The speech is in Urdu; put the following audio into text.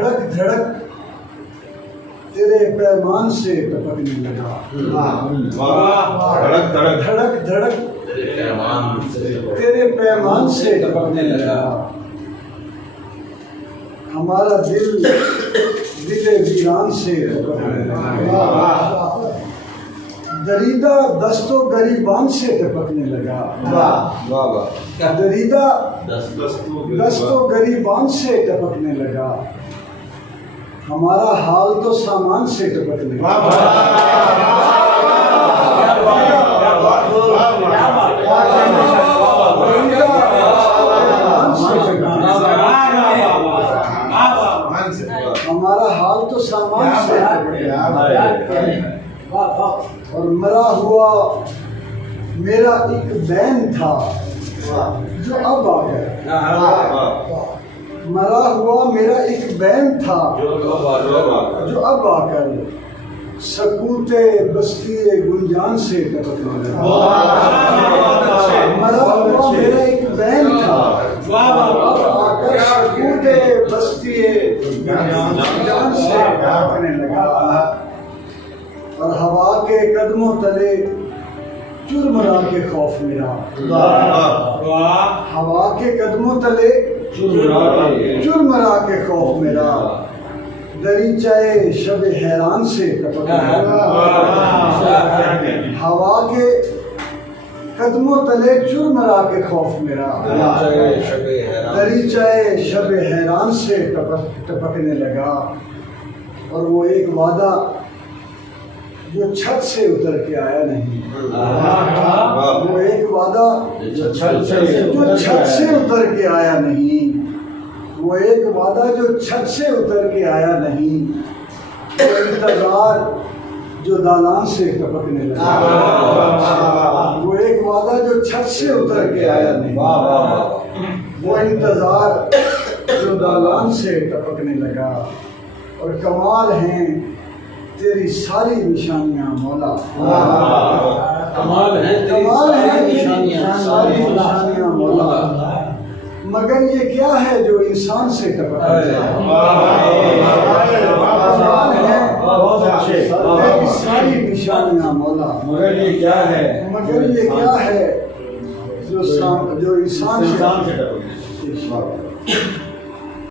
دھڑک دھڑک تیرے پیمان سے ٹپکنے لگا، دھڑک دھڑک دھڑک دھڑک تیرے پیمان سے ٹپکنے لگا، ہمارا دل ویران سے ٹپکنے لگا، دریدہ دست و گریبان سے ٹپکنے لگا، دریدہ دست و گریبان سے ٹپکنے لگا، ہمارا حال تو سامان سے ٹپکنے لگا، ہمارا حال تو سامان سے اور مرا ہوا میرا ایک بین تھا جو اب آ گیا، مرا ہوا میرا ایک بین تھا جو اب آ کر سکوت بستی گنجان سے ٹپکنے لگا، مرا ہوا میرا ایک بین تھا اب آ کر سکوت بستی گنجان سے ٹپکنے لگا، اور ہوا کے قدموں تلے چرمرا کے خوف میرا، ہوا کے قدموں تلے چرمرا کے خوف میرا، دریچہ شب حیران سے ٹپکنے لگا، ہوا کے قدموں تلے چرمرا کے خوف میرا، دریچہ شب حیران سے ٹپکنے لگا، اور وہ ایک وعدہ جو چھت سے اتر کے آیا نہیں، وہ ایک وعدہ جو چھت سے اتر کے آیا نہیں، وہ ایک وعدہ جو چھت سے اتر کے آیا نہیں، وہ انتظار جو دالان سے ٹپکنے لگا، وہ ایک وعدہ جو چھت سے اتر کے آیا نہیں، وہ انتظار جو دالان سے ٹپکنے لگا، اور کمال ہیں تیری ساری نشانیاں مولا، کمال ہیں ساری نشانیاں مولا، مگر یہ کیا ہے جو انسان سے ٹپکتا ہے، کمال ہیں تیری ساری نشانیاں مولا، مگر یہ کیا ہے جو انسان سے ٹپکتا ہے۔